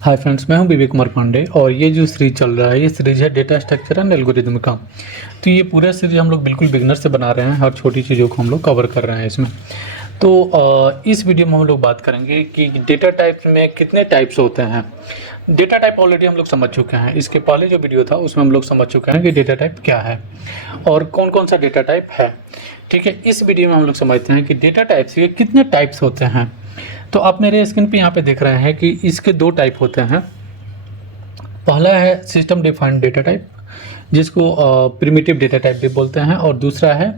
Hi friends, मैं हूं विवेक कुमार पांडे और ये जो सीरीज चल रहा है ये सीरीज है डेटा स्ट्रक्चर एंड एल्गोरिदम का। तो ये पूरा सीरीज हम लोग बिल्कुल बिगनर से बना रहे हैं, हर छोटी चीज़ों को हम लोग कवर कर रहे हैं इसमें। तो इस वीडियो में हम लोग बात करेंगे कि डेटा टाइप्स में कितने टाइप्स होते हैं। डेटा टाइप ऑलरेडी हम लोग समझ चुके हैं, इसके पहले जो वीडियो था उसमें हम लोग समझ चुके हैं कि डेटा टाइप क्या है और कौन कौन सा डेटा टाइप है। ठीक है, इस वीडियो में हम लोग समझते हैं कि डेटा टाइप्स के कितने टाइप्स होते हैं। तो आप मेरे स्क्रीन पे यहाँ पे देख रहे हैं कि इसके दो टाइप होते हैं। पहला है सिस्टम डिफाइंड डेटा टाइप, जिसको प्रिमिटिव डेटा टाइप भी बोलते हैं, और दूसरा है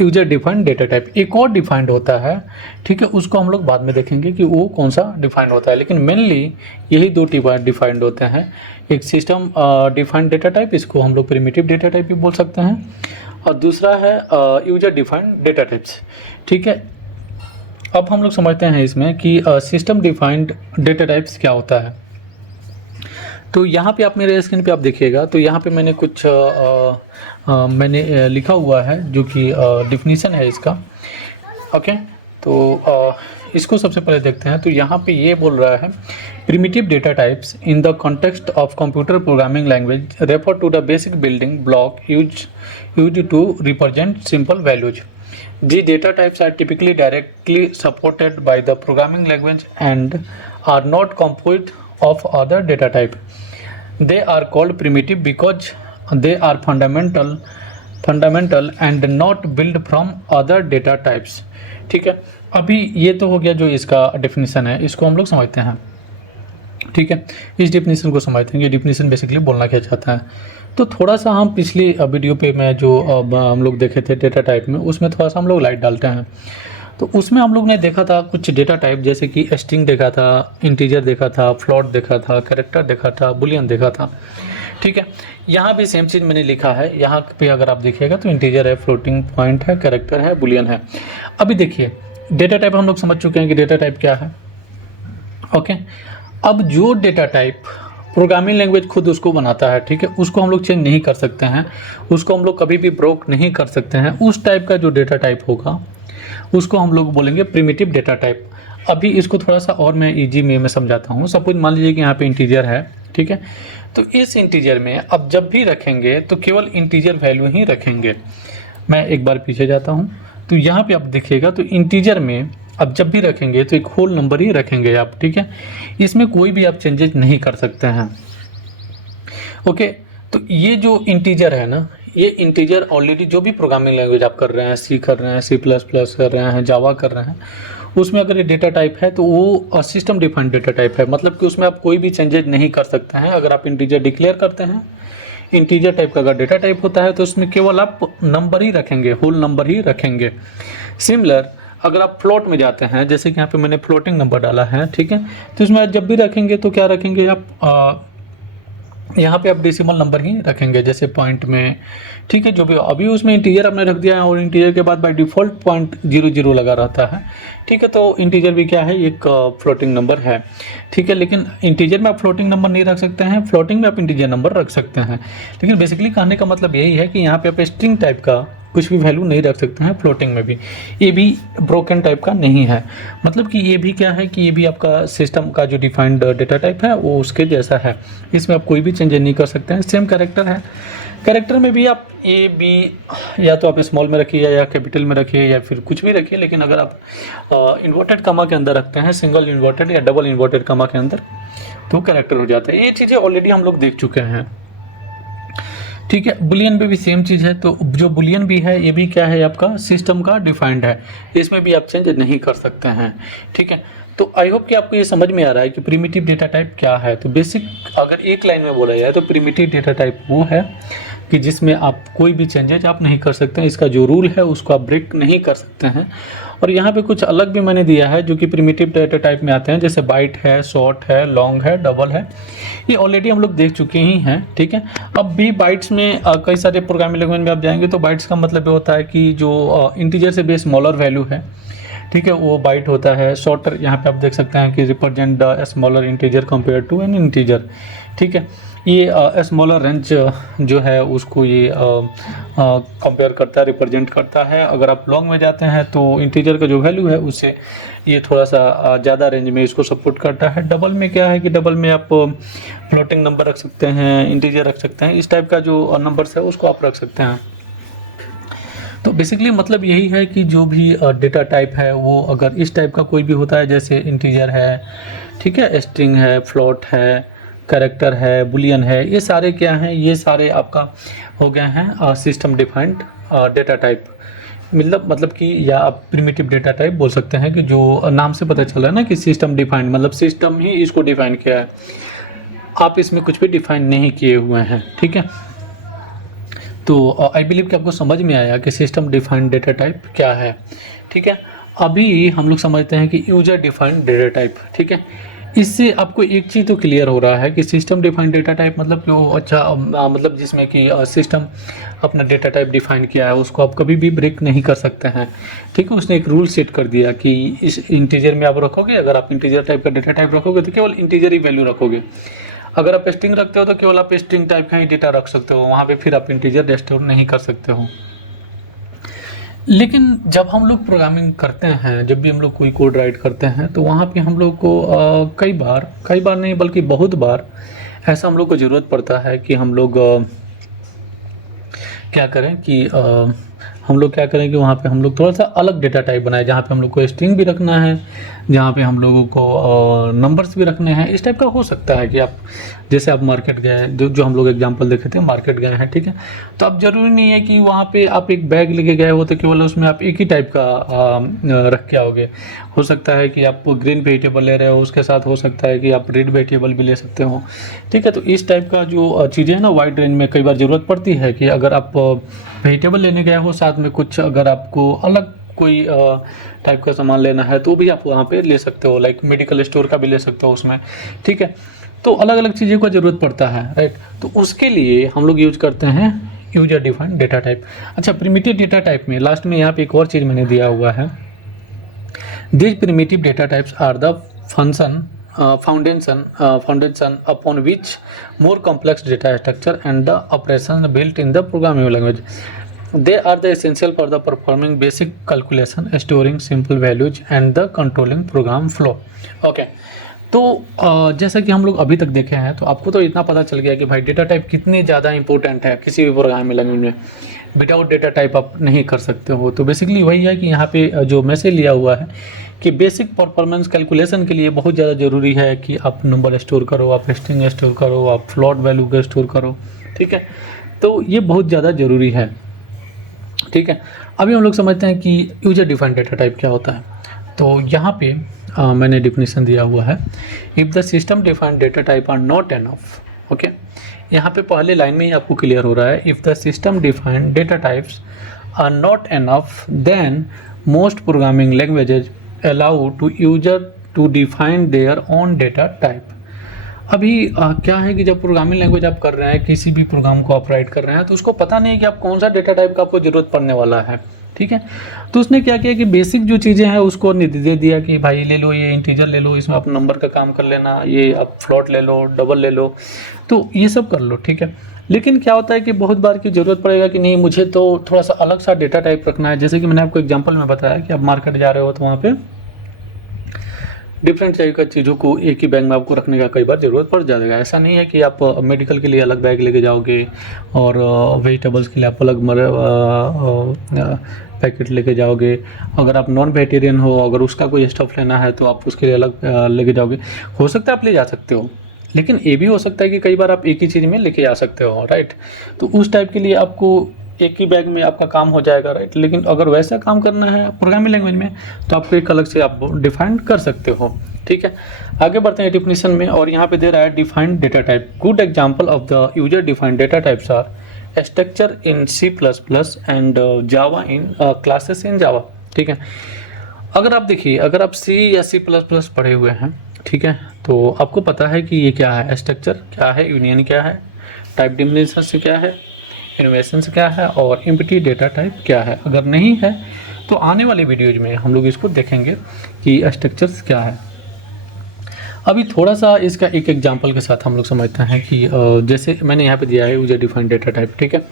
यूजर डिफाइंड डेटा टाइप। एक और डिफाइंड होता है, ठीक है, उसको हम लोग बाद में देखेंगे कि वो कौन सा डिफाइंड होता है, लेकिन मेनली यही दो डिफाइंड होते हैं। एक सिस्टम डिफाइंड डेटा टाइप, इसको हम लोग प्रिमिटिव डेटा टाइप भी बोल सकते हैं, और दूसरा है यूजर डिफाइंड डेटा टाइप्स। ठीक है, अब हम लोग समझते हैं इसमें कि सिस्टम डिफाइंड डेटा टाइप्स क्या होता है। तो यहाँ पे आप मेरे स्क्रीन पे आप देखिएगा, तो यहाँ पे मैंने कुछ मैंने लिखा हुआ है जो कि डिफिनीशन है इसका। ओके, तो इसको सबसे पहले देखते हैं। तो यहाँ पे ये बोल रहा है, primitive data types in the context of computer programming language refer to the basic building block use to represent simple values. These data types are typically directly supported by the programming language and are not composed of other data type. They are called primitive because they are fundamental and not built from other data types. ठीक है, अभी ये तो हो गया जो इसका definition है, इसको हम लोग समझते हैं। ठीक है, इस डेफिनेशन को समझते हैं। ये डेफिनेशन बेसिकली बोलना क्या चाहता है। तो थोड़ा सा हम पिछली वीडियो पे में जो हम लोग देखे थे डेटा टाइप में, उसमें थोड़ा सा हम लोग लाइट डालते हैं। तो उसमें हम लोग ने देखा था कुछ डेटा टाइप, जैसे कि स्ट्रिंग देखा था, इंटीजर देखा था, फ्लोट देखा था, कैरेक्टर देखा था, बुलियन देखा था। ठीक है, यहाँ भी सेम चीज़ मैंने लिखा है। यहाँ पे अगर आप देखिएगा तो इंटीजर है, फ्लोटिंग पॉइंट है, कैरेक्टर है, बुलियन है। अभी देखिए, डेटा टाइप हम लोग समझ चुके हैं कि डेटा टाइप क्या है। ओके, अब जो डेटा टाइप प्रोग्रामिंग लैंग्वेज खुद उसको बनाता है, ठीक है, उसको हम लोग चेंज नहीं कर सकते हैं, उसको हम लोग कभी भी ब्रोक नहीं कर सकते हैं। उस टाइप का जो डेटा टाइप होगा उसको हम लोग बोलेंगे प्रिमिटिव डेटा टाइप। अभी इसको थोड़ा सा और मैं इजी में समझाता हूँ। सपोज मान लीजिए कि यहाँ पे इंटीजर है, ठीक है, तो इस इंटीजर में अब जब भी रखेंगे तो केवल इंटीजर वैल्यू ही रखेंगे। मैं एक बार पीछे जाता हूँ, तो यहाँ पे आप देखिएगा तो इंटीजर में अब जब भी रखेंगे तो एक होल नंबर ही रखेंगे आप। ठीक है, इसमें कोई भी आप चेंजेस नहीं कर सकते हैं। ओके, तो ये जो इंटीजर है ना, ये इंटीजर ऑलरेडी जो भी प्रोग्रामिंग लैंग्वेज आप कर रहे हैं, सी कर रहे हैं, C++ कर रहे हैं, जावा कर रहे हैं, उसमें अगर ये डेटा टाइप है तो वो सिस्टम डिफाइंड डेटा टाइप है। मतलब कि उसमें आप कोई भी चेंजेस नहीं कर सकते हैं। अगर आप इंटीजर डिक्लेयर करते हैं, इंटीजर टाइप का अगर डेटा टाइप होता है तो उसमें केवल आप नंबर ही रखेंगे, होल नंबर ही रखेंगे। सिमिलर अगर आप फ्लोट में जाते हैं, जैसे कि यहाँ पे मैंने फ्लोटिंग नंबर डाला है, ठीक है, तो इसमें जब भी रखेंगे तो क्या रखेंगे आप, यहाँ पे आप डेसिमल नंबर ही रखेंगे, जैसे पॉइंट में। ठीक है, जो भी अभी उसमें इंटीजर आपने रख दिया है और इंटीजर के बाद बाय डिफ़ॉल्ट 0.00 लगा रहता है। ठीक है, तो इंटीजर भी क्या है, एक फ्लोटिंग नंबर है। ठीक है, लेकिन इंटीजर में आप फ्लोटिंग नंबर नहीं रख सकते हैं, फ्लोटिंग में आप इंटीजर नंबर रख सकते हैं। लेकिन बेसिकली कहने का मतलब यही है कि यहाँ पे आप स्ट्रिंग टाइप का कुछ भी वैल्यू नहीं रख सकते हैं फ्लोटिंग में भी। ये भी ब्रोकन टाइप का नहीं है, मतलब कि ये भी क्या है कि ये भी आपका सिस्टम का जो डिफाइंड डेटा टाइप है वो उसके जैसा है। इसमें आप कोई भी चेंजेस नहीं कर सकते हैं। सेम कैरेक्टर है, कैरेक्टर में भी आप ए बी या तो आप स्मॉल में रखिए या कैपिटल में रखिए या फिर कुछ भी रखिए, लेकिन अगर आप इन्वर्टेड कमा के अंदर रखते हैं, सिंगल इन्वर्टेड या डबल इन्वर्टेड कमा के अंदर, तो कैरेक्टर हो जाता है। ये चीज़ें ऑलरेडी हम लोग देख चुके हैं। ठीक है, बुलियन में भी सेम चीज़ है। तो जो बुलियन भी है ये भी क्या है, आपका सिस्टम का डिफाइंड है, इसमें भी आप चेंज नहीं कर सकते हैं। ठीक है, तो आई होप कि आपको ये समझ में आ रहा है कि प्रिमिटिव डेटा टाइप क्या है। तो बेसिक अगर एक लाइन में बोला जाए तो प्रिमिटिव डेटा टाइप वो है कि जिसमें आप कोई भी चेंजेज आप नहीं कर सकते हैं, इसका जो रूल है उसको आप ब्रेक नहीं कर सकते हैं। और यहाँ पे कुछ अलग भी मैंने दिया है जो कि प्रिमिटिव डेटा टाइप में आते हैं, जैसे बाइट है, शॉर्ट है, लॉन्ग है, डबल है। ये ऑलरेडी हम लोग देख चुके ही हैं। ठीक है, अब भी बाइट्स में कई सारे प्रोग्रामिंग लैंग्वेज में आप जाएंगे तो बाइट्स का मतलब ये होता है कि जो इंटीजर से भी स्मॉलर वैल्यू है, ठीक है, वो बाइट होता है। शॉर्टर यहाँ पे आप देख सकते हैं कि represent the smaller integer compare to an integer. ठीक है, ये स्मॉलर रेंज जो है उसको ये कंपेयर करता है, रिप्रेजेंट करता है। अगर आप लॉन्ग में जाते हैं तो इंटीजर का जो वैल्यू है उससे ये थोड़ा सा ज़्यादा रेंज में इसको सपोर्ट करता है। डबल में क्या है कि डबल में आप फ्लोटिंग नंबर रख सकते हैं, इंटीजर रख सकते हैं, इस टाइप का जो नंबर्स है उसको आप रख सकते हैं। तो बेसिकली मतलब यही है कि जो भी डेटा टाइप है वो अगर इस टाइप का कोई भी होता है, जैसे इंटीजर है, ठीक है, स्ट्रिंग है, फ्लोट है, कैरेक्टर है, बुलियन है, ये सारे क्या हैं, ये सारे आपका हो गए हैं सिस्टम डिफाइंड डेटा टाइप। मतलब कि या आप प्रिमिटिव डेटा टाइप बोल सकते हैं, कि जो नाम से पता चल रहा है ना कि सिस्टम डिफाइंड, मतलब सिस्टम ही इसको डिफाइन किया है, आप इसमें कुछ भी डिफाइन नहीं किए हुए हैं। ठीक है, तो आई बिलीव कि आपको समझ में आया कि सिस्टम डिफाइंड डेटा टाइप क्या है। ठीक है, अभी हम लोग समझते हैं कि यूजर डिफाइंड डेटा टाइप। ठीक है, इससे आपको एक चीज़ तो क्लियर हो रहा है कि सिस्टम डिफाइंड डेटा टाइप मतलब कि वो अच्छा मतलब जिसमें कि सिस्टम अपना डेटा टाइप डिफाइन किया है उसको आप कभी भी ब्रेक नहीं कर सकते हैं। ठीक है, उसने एक रूल सेट कर दिया कि इस इंटीजर में आप रखोगे, अगर आप इंटीजर टाइप का डेटा टाइप रखोगे तो केवल इंटीजर ही वैल्यू रखोगे। अगर आप स्ट्रिंग रखते हो तो केवल आप स्ट्रिंग टाइप का ही डेटा रख सकते हो, वहाँ पे फिर आप इंटीजर स्टोर नहीं कर सकते हो। लेकिन जब हम लोग प्रोग्रामिंग करते हैं, जब भी हम लोग कोई कोड राइट करते हैं तो वहाँ पे हम लोग को कई बार नहीं बल्कि बहुत बार ऐसा हम लोग को ज़रूरत पड़ता है कि हम लोग क्या करें कि कि वहाँ पे हम लोग थोड़ा सा अलग डेटा टाइप बनाए, जहाँ पे हम लोग को स्ट्रिंग भी रखना है, जहाँ पे हम लोगों को नंबर्स भी रखने हैं। इस टाइप का हो सकता है कि आप जैसे आप मार्केट गए, जो हम लोग एग्जांपल देखे थे, मार्केट गए हैं, ठीक है, तो अब ज़रूरी नहीं है कि वहाँ पे आप एक बैग लेके गए हो तो केवल उसमें आप एक ही टाइप का रख के आओगे। हो सकता है कि आप ग्रीन वेजिटेबल ले रहे हो, उसके साथ हो सकता है कि आप रेड वेजिटेबल भी ले सकते हो। ठीक है, तो इस टाइप का जो चीज़ें हैं ना, वाइड रेंज में कई बार ज़रूरत पड़ती है कि अगर आप वेजिटेबल लेने गए हो, साथ में कुछ अगर आपको अलग कोई टाइप का सामान लेना है तो भी आप वहाँ पे ले सकते हो, लाइक मेडिकल स्टोर का भी ले सकते हो उसमें। ठीक है, तो अलग अलग चीज़ों का ज़रूरत पड़ता है, राइट। तो उसके लिए हम लोग यूज करते हैं यूजर डिफाइंड डेटा टाइप। अच्छा, प्रिमिटिव डेटा टाइप में लास्ट में यहाँ पे एक और चीज़ मैंने दिया हुआ है, these primitive data types are the foundation upon which more complex data structure and the operations built in the programming language. They are the essential for the performing basic calculation, storing simple values and the controlling program flow. Okay. तो जैसा कि हम लोग अभी तक देखे हैं, तो आपको तो इतना पता चल गया कि भाई डेटा टाइप कितनी ज़्यादा इंपॉर्टेंट है किसी भी प्रोग्रामिंग लैंग्वेज में। विदाउट डेटा टाइप आप नहीं कर सकते हो। तो बेसिकली वही है कि यहाँ पे जो मैसेज लिया हुआ है कि बेसिक परफॉर्मेंस कैलकुलेशन के लिए बहुत ज़्यादा ज़रूरी है कि आप नंबर स्टोर करो, आप स्ट्रिंग स्टोर करो, आप फ्लोट वैल्यू का स्टोर करो। ठीक है, तो ये बहुत ज़्यादा ज़रूरी है। ठीक है, अभी हम लोग समझते हैं कि यूजर डिफाइंड डेटा टाइप क्या होता है। तो यहाँ पे मैंने डिफिनीशन दिया हुआ है, if the system defined data type are not enough. Okay, यहाँ पे पहले लाइन में ही आपको क्लियर हो रहा है, if the system defined data types are not enough then most programming languages allow to user to define their own data type. अभी क्या है कि जब प्रोग्रामिंग लैंग्वेज आप कर रहे हैं, किसी भी प्रोग्राम को आप राइट कर रहे हैं, तो उसको पता नहीं कि आप कौन सा डेटा टाइप का आपको ज़रूरत पड़ने वाला है। ठीक है, तो उसने क्या किया कि बेसिक जो चीज़ें हैं उसको दे दिया कि भाई ले लो, ये इंटीजर ले लो, इसमें आप नंबर का काम कर लेना, ये आप फ्लोट ले लो, डबल ले लो, तो ये सब कर लो। ठीक है, लेकिन क्या होता है कि बहुत बार की ज़रूरत पड़ेगा कि नहीं, मुझे तो थोड़ा सा अलग सा डेटा टाइप रखना है। जैसे कि मैंने आपको एग्जाम्पल में बताया कि आप मार्केट जा रहे हो तो वहाँ पर डिफरेंट टाइप का चीज़ों को एक ही बैग में आपको रखने का कई बार ज़रूरत पड़ जाएगा। ऐसा नहीं है कि आप मेडिकल के लिए अलग बैग लेके जाओगे और वेजिटेबल्स के लिए आप अलग पैकेट लेके जाओगे। अगर आप नॉन वेजिटेरियन हो, अगर उसका कोई स्टफ़ लेना है तो आप उसके लिए अलग लेके जाओगे। हो सकता है आप ले जा सकते हो, लेकिन ये भी हो सकता है कि कई बार आप एक ही चीज़ में लेके जा सकते हो, राइट। तो उस टाइप के लिए आपको एक ही बैग में आपका काम हो जाएगा, राइट। लेकिन अगर वैसा काम करना है प्रोग्रामिंग लैंग्वेज में तो आपको एक अलग से आप डिफाइन कर सकते हो। ठीक है, आगे बढ़ते हैं डिफिनीशन में, और यहाँ पे दे रहा है defined data type. Good example of the user defined data types are structure in C++ and Java in classes in Java. ठीक है, अगर आप देखिए, अगर आप C या C++ पढ़े हुए हैं, ठीक है, तो आपको पता है कि ये क्या है, स्ट्रक्चर क्या है, यूनियन क्या है, टाइप डिफिनीशन से क्या है, इनोवेशन क्या है, और एम्प्टी डेटा टाइप क्या है। अगर नहीं है तो आने वाले वीडियोज में हम लोग इसको देखेंगे कि स्ट्रक्चर्स क्या है। अभी थोड़ा सा इसका एक एग्जांपल के साथ हम लोग समझते हैं कि जैसे मैंने यहाँ पे दिया है यूजर डिफाइंड डेटा टाइप, ठीक है।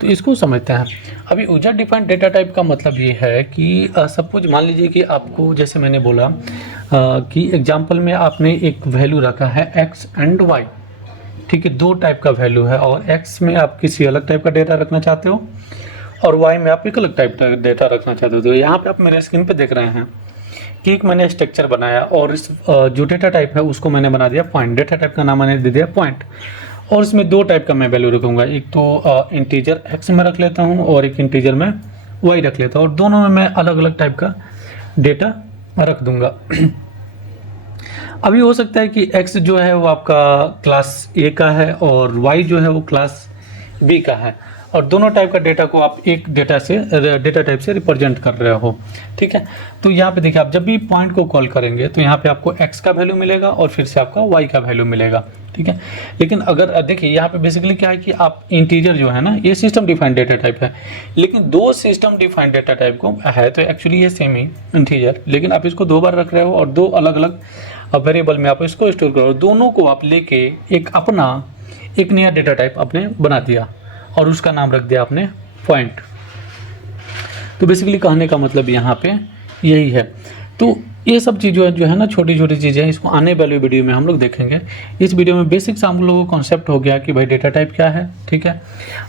तो इसको समझते हैं। अभी यूजर डिफाइंड डेटा टाइप का मतलब ये है कि सपोज मान लीजिए कि आपको, जैसे मैंने बोला कि एग्जांपल में आपने एक वैल्यू रखा है x एंड y, ठीक है। दो टाइप का वैल्यू है और x में आप किसी अलग टाइप का डेटा रखना चाहते हो और y में आप एक अलग टाइप का डेटा रखना चाहते हो। तो यहाँ पे आप मेरे स्क्रीन पे देख रहे हैं कि एक मैंने स्ट्रक्चर बनाया और इस जो डेटा टाइप है उसको मैंने बना दिया पॉइंट। डेटा टाइप का नाम मैंने दे दिया पॉइंट और इसमें दो टाइप का मैं वैल्यू रखूँगा, एक तो इंटीजर x में रख लेता हूँ और एक इंटीजर में y रख लेता हूँ और दोनों में मैं अलग अलग टाइप का डेटा रख दूँगा। अभी हो सकता है कि x जो है वो आपका क्लास A का है और y जो है वो क्लास B का है और दोनों टाइप का डेटा को आप एक डेटा टाइप से रिप्रेजेंट कर रहे हो, ठीक है। तो यहाँ पे देखिए, आप जब भी पॉइंट को कॉल करेंगे तो यहाँ पे आपको x का वैल्यू मिलेगा और फिर से आपका y का वैल्यू मिलेगा, ठीक है। लेकिन अगर देखिए यहाँ पे बेसिकली क्या है कि आप इंटीजर जो है ना, ये सिस्टम डिफाइंड डेटा टाइप है, लेकिन दो सिस्टम डिफाइंड डेटा टाइप को है तो एक्चुअली ये सेम ही इंटीजर, लेकिन आप इसको दो बार रख रहे हो और दो अलग अलग वेरिएबल में आप इसको स्टोर करो। दोनों को आप लेके एक नया डेटा टाइप आपने बना दिया और उसका नाम रख दिया आपने पॉइंट। तो बेसिकली कहने का मतलब यहाँ पे यही है। तो ये सब चीज़ें जो है ना, छोटी छोटी चीज़ें हैं, इसको आने वाले वीडियो में हम लोग देखेंगे। इस वीडियो में बेसिक हम लोगों को कॉन्सेप्ट हो गया कि भाई डेटा टाइप क्या है, ठीक है,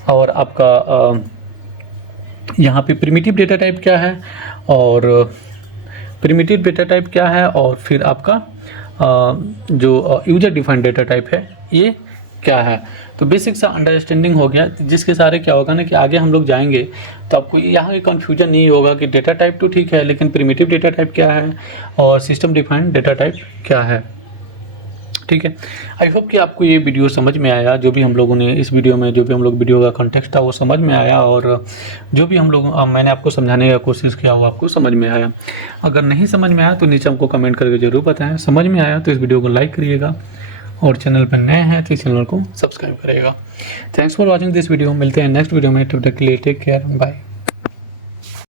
और आपका यहाँ पे प्रिमिटिव डेटा टाइप क्या है और फिर आपका जो यूजर डिफाइंड डेटा टाइप है ये क्या है। तो बेसिक सा अंडरस्टैंडिंग हो गया, जिसके सारे क्या होगा ना कि आगे हम लोग जाएंगे तो आपको यहाँ की कन्फ्यूजन नहीं होगा कि डेटा टाइप तो ठीक है लेकिन प्रिमिटिव डेटा टाइप क्या है और सिस्टम डिफाइंड डेटा टाइप क्या है, ठीक है। आई होप कि आपको ये वीडियो समझ में आया। जो भी हम लोगों ने इस वीडियो में जो भी हम लोग वीडियो का कॉन्टेक्स्ट था वो समझ में आया और जो भी हम लोग मैंने आपको समझाने का कोशिश किया वो आपको समझ में आया। अगर नहीं समझ में आया तो नीचे हमको कमेंट करके ज़रूर बताएं। समझ में आया तो इस वीडियो को लाइक करिएगा और चैनल पर नए हैं तो इस चैनल को सब्सक्राइब करिएगा। Thanks for watching this video. मिलते हैं नेक्स्ट वीडियो में, तब तक के लिए टेक केयर, बाय।